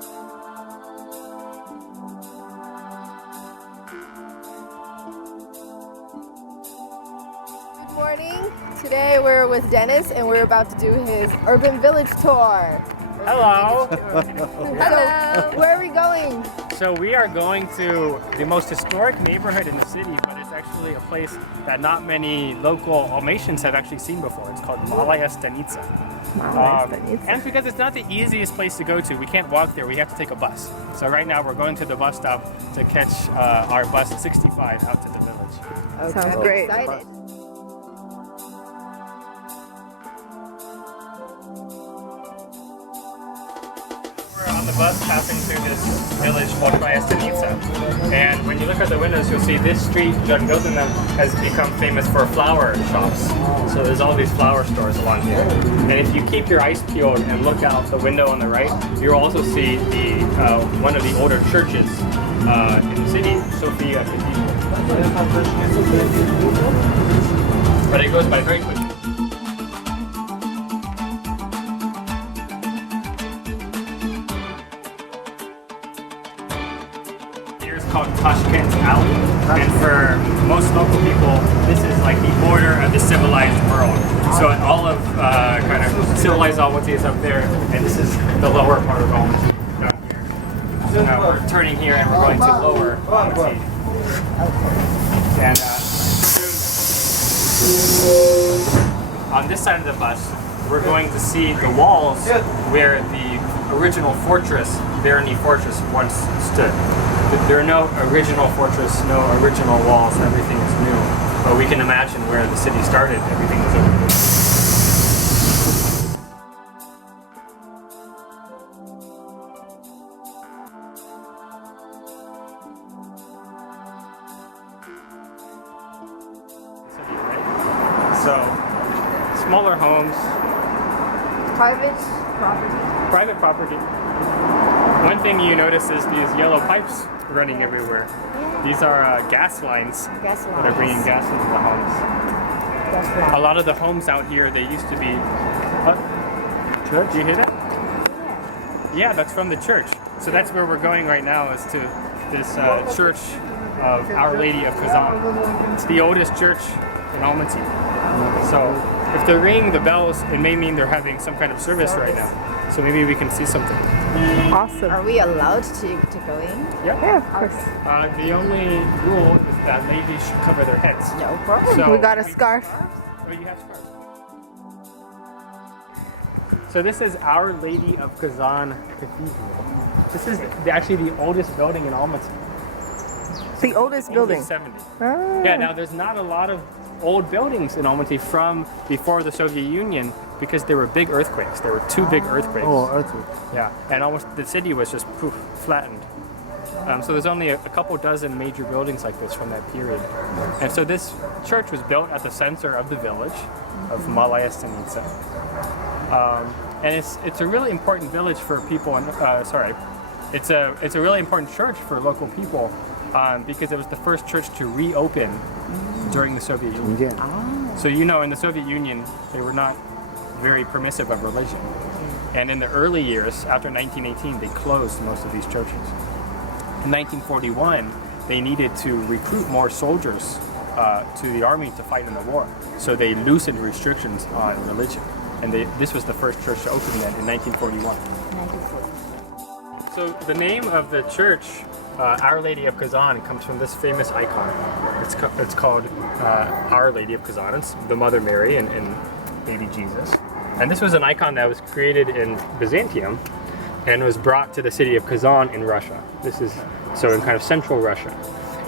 Good morning. Today we're with Dennis and we're about to do his urban village tour. Hello. Hello. So, where are we going? So we are going to the most historic neighborhood in the city, but it's actually a place that not many local Almatians have actually seen before. It's called Malaya Stanitsya. And because it's not the easiest place to go to, we can't walk there, we have to take a bus. So right now we're going to the bus stop to catch our bus 65 out to the village. Okay. Sounds great. Excited. We're on the bus passing through this village called Malaya Stanitsya. And when you look at the windows, you'll see this street, Kazakh, has become famous for flower shops. So there's all these flower stores along here. And if you keep your eyes peeled and look out the window on the right, you'll also see the one of the older churches in the city, Sophia Cathedral. But it goes by very quickly. Here's called Tashkent Alley, and for most local people, this is like the border of the civilized world. So all of kind of civilized Almaty is up there, and this is the lower part of Almaty down here. So now we're turning here and we're going to lower Almaty. And on this side of the bus, we're going to see the walls where the original fortress, Verny Fortress, once stood. There are no original fortress, no original walls, everything is new. But we can imagine where the city started, everything was over here. So, smaller homes. Private property. One thing you notice is these yellow pipes running everywhere. These are gas lines that are bringing gas into the homes. A lot of the homes out here, they used to be... Church? Do you hear that? Yeah, that's from the church. So that's where we're going right now, is to this church of Our Lady of Kazan. It's the oldest church in Almaty. So if they're ringing the bells, it may mean they're having some kind of service right now. So maybe we can see something. Awesome. Are we allowed to go in? Yeah, of course. The only rule is that ladies should cover their heads. No problem. So, We got a scarf. Oh, you have scarves. So this is Our Lady of Kazan Cathedral. This is actually the oldest building in Almaty. The oldest building. 70. Ah. Yeah, now there's not a lot of old buildings in Almaty from before the Soviet Union because there were big earthquakes. There were two big earthquakes. Oh, earthquake. Yeah, and almost the city was just poof, flattened. So there's only a couple dozen major buildings like this from that period. And so this church was built at the center of the village of Malaya Stanitsya. And it's a really important village for people. It's a really important church for local people because it was the first church to reopen during the Soviet Union. So you know, in the Soviet Union, they were not very permissive of religion. And in the early years, after 1918, they closed most of these churches. In 1941, they needed to recruit more soldiers to the army to fight in the war. So they loosened restrictions on religion. And this was the first church to open that in 1941. So the name of the church, Our Lady of Kazan, comes from this famous icon. It's called Our Lady of Kazan. It's the Mother Mary and baby Jesus. And this was an icon that was created in Byzantium and was brought to the city of Kazan in Russia. This is so in kind of central Russia.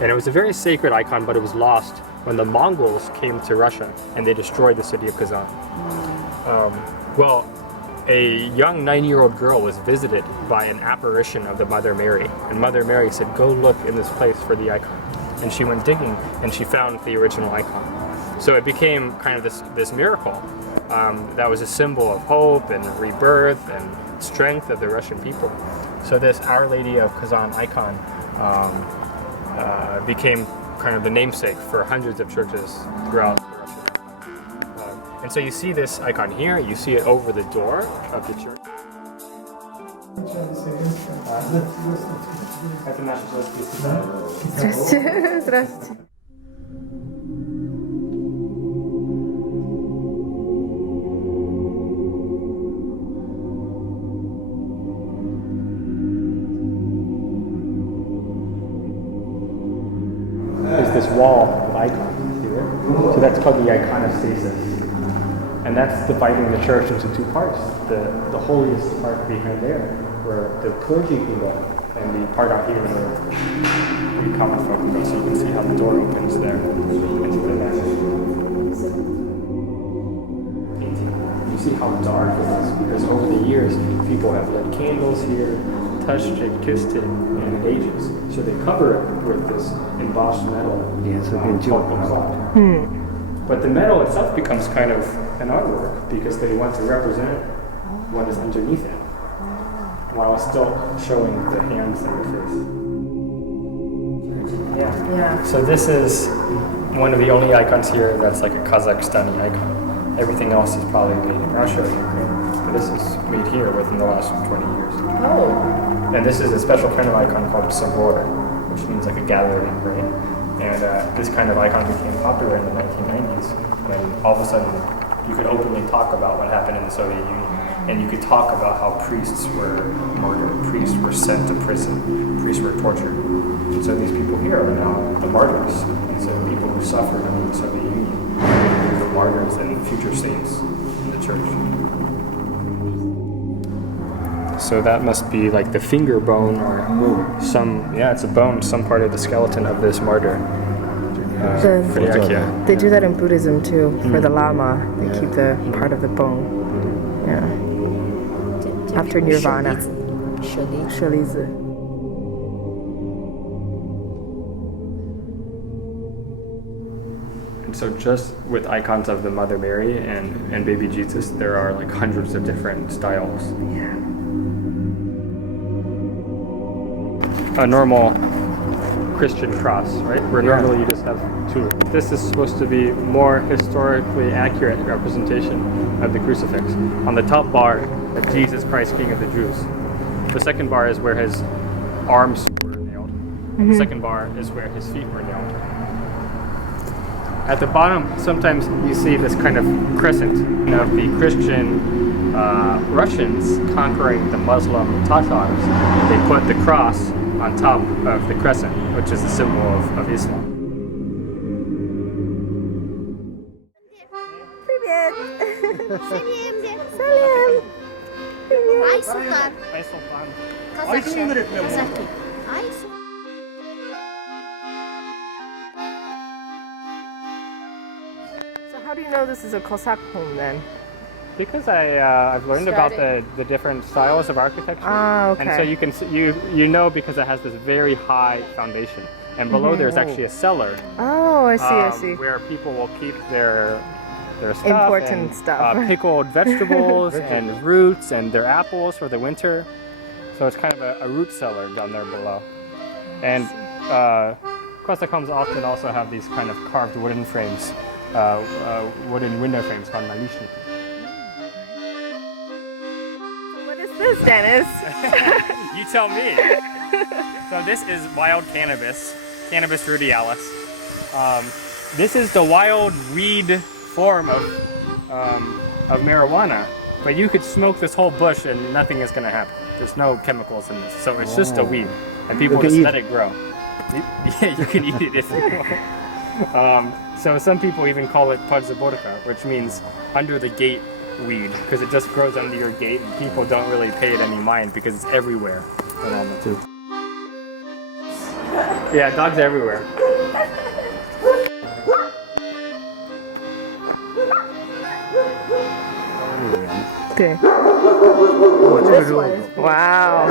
And it was a very sacred icon, but it was lost when the Mongols came to Russia and they destroyed the city of Kazan. Well, a young 9-year-old girl was visited by an apparition of the Mother Mary. And Mother Mary said, "Go look in this place for the icon." And she went digging and she found the original icon. So it became kind of this miracle that was a symbol of hope and rebirth and strength of the Russian people. So this Our Lady of Kazan icon became kind of the namesake for hundreds of churches throughout the Russian Empire. And so you see this icon here, you see it over the door of the church. Это наш жесткий сюда. Здравствуйте. Здравствуйте. Is this wall of icons here. So that's called the iconostasis. And that's dividing the church into two parts. The holiest part behind there, where the clergy can go, and the part out here where we common folk can go. So you can see how the door opens there into the next painting. You see how dark it is, because over the years, people have lit candles here, touched it, kissed it in ages. So they cover it with this embossed metal cloth. But the metal itself becomes kind of an artwork because they want to represent what is underneath it, while still showing the hands and the face. Yeah. So this is one of the only icons here that's like a Kazakhstani icon. Everything else is probably made in Russia or Ukraine, but this is made here within the last 20 years. Oh. And this is a special kind of icon called sabor, which means like a gathering, right? And this kind of icon became popular in the 1990s when all of a sudden you could openly talk about what happened in the Soviet Union. And you could talk about how priests were murdered, priests were sent to prison, priests were tortured. And so these people here are now the martyrs. These are the people who suffered in the Soviet Union. The martyrs and future saints in the church. So that must be like the finger bone or some, it's a bone, some part of the skeleton of this martyr. They do that in Buddhism too, for the Lama. They keep the part of the bone. Yeah. After Nirvana. 舍利子. And so just with icons of the Mother Mary and baby Jesus, there are like hundreds of different styles. Yeah. A normal Christian cross, right? Where normally you just have two. This is supposed to be more historically accurate representation of the crucifix. On the top bar, Jesus Christ, King of the Jews. The second bar is where his arms were nailed. The second bar is where his feet were nailed. At the bottom, sometimes you see this kind of crescent of the Christian Russians conquering the Muslim Tatars. They put the cross on top of the crescent, which is the symbol of Islam. Привет. Salam. Привет. Ay Sultan. Kazakhstan. Kazakhi. Ay Sultan. So how do you know this is a Cossack home then? Because I've learned about the different styles of architecture, okay. and so you can you know because it has this very high foundation, and below there's actually a cellar. Oh, I see. Where people will keep their stuff, Important stuff. pickled vegetables and roots and their apples for the winter. So it's kind of a root cellar down there below. And Cossack homes often also have these kind of carved wooden frames, wooden window frames called nalishniki. What is this, Dennis? You tell me. So this is wild cannabis, Cannabis rudialis. This is the wild weed form of marijuana, but you could smoke this whole bush and nothing is going to happen. There's no chemicals in this, so it's just a weed, and people just let it grow. You can eat it if you want. So some people even call it podzaborka, which means under the gate weed, because it just grows under your gate and people don't really pay it any mind because it's everywhere around the tube. Yeah, dogs are everywhere. Okay. Wow.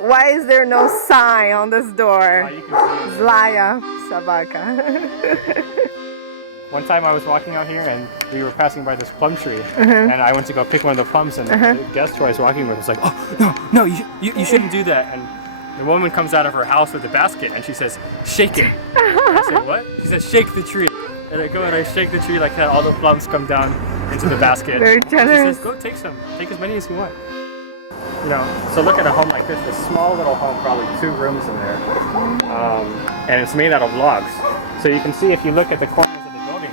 Why is there no sign on this door? You can see it. Zlaya Sabaka. One time I was walking out here and we were passing by this plum tree, and I went to go pick one of the plums, and the guest who I was walking with was like, "Oh no, you shouldn't do that." And the woman comes out of her house with a basket and she says, "Shake it." I said, "What?" She says, "Shake the tree." And I go and I shake the tree like that. All the plums come down into the basket. Very generous. She says, "Go take some. Take as many as you want." you know, so look at a home like this, a small little home, probably 2 rooms in there. And it's made out of logs. So you can see if you look at the corners of the buildings,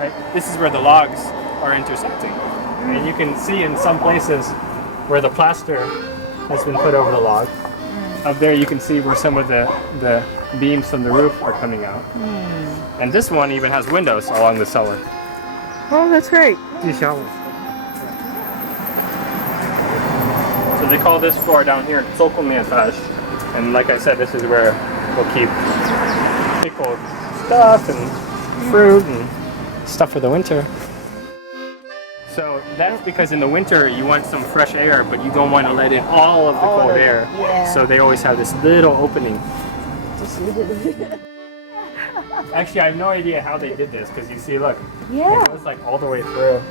right, this is where the logs are intersecting. And you can see in some places where the plaster has been put over the log. Up there you can see where some of the beams from the roof are coming out. And this one even has windows along the cellar. Oh, that's right. So they call this floor down here Tsokolmetage. And like I said, this is where we'll keep pickled stuff and fruit and stuff for the winter. So that's because in the winter you want some fresh air, but you don't want to let in all of the cold air. Yeah. So they always have this little opening. Actually, I have no idea how they did this because you see, look, Yeah. it goes like all the way through.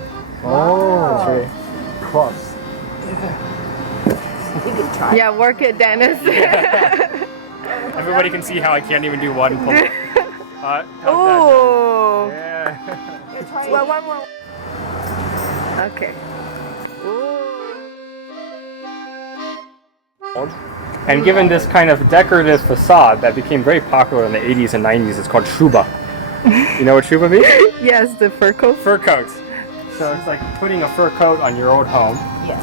Oh, it's really close. You can try. Yeah, work it, Dennis. Everybody can see how I can't even do one pull. Oh. Yeah. Well, one more. Okay. And given this kind of decorative facade that became very popular in the 80s and 90s, it's called shuba. You know what shuba means? Yes, the fur coat. Fur coats. So it's like putting a fur coat on your old home. Yeah.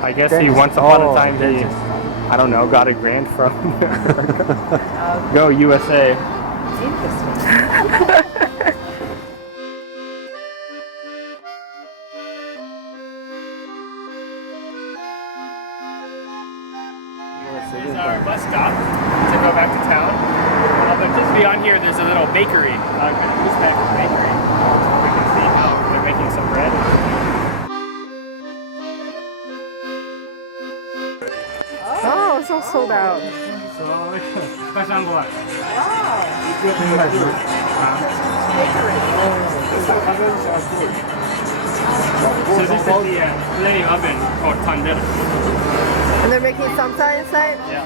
I guess he once upon a time he, I don't know, got a grant from Go USA. Interesting. This is our bus stop to go back to town. But just beyond here, there's a little bakery, newspaper bakery. We can see how they're making some bread. Oh, it's all sold out. So, Kazan boy. So this is the clay oven called tandir. And they're making samsa inside? Yeah.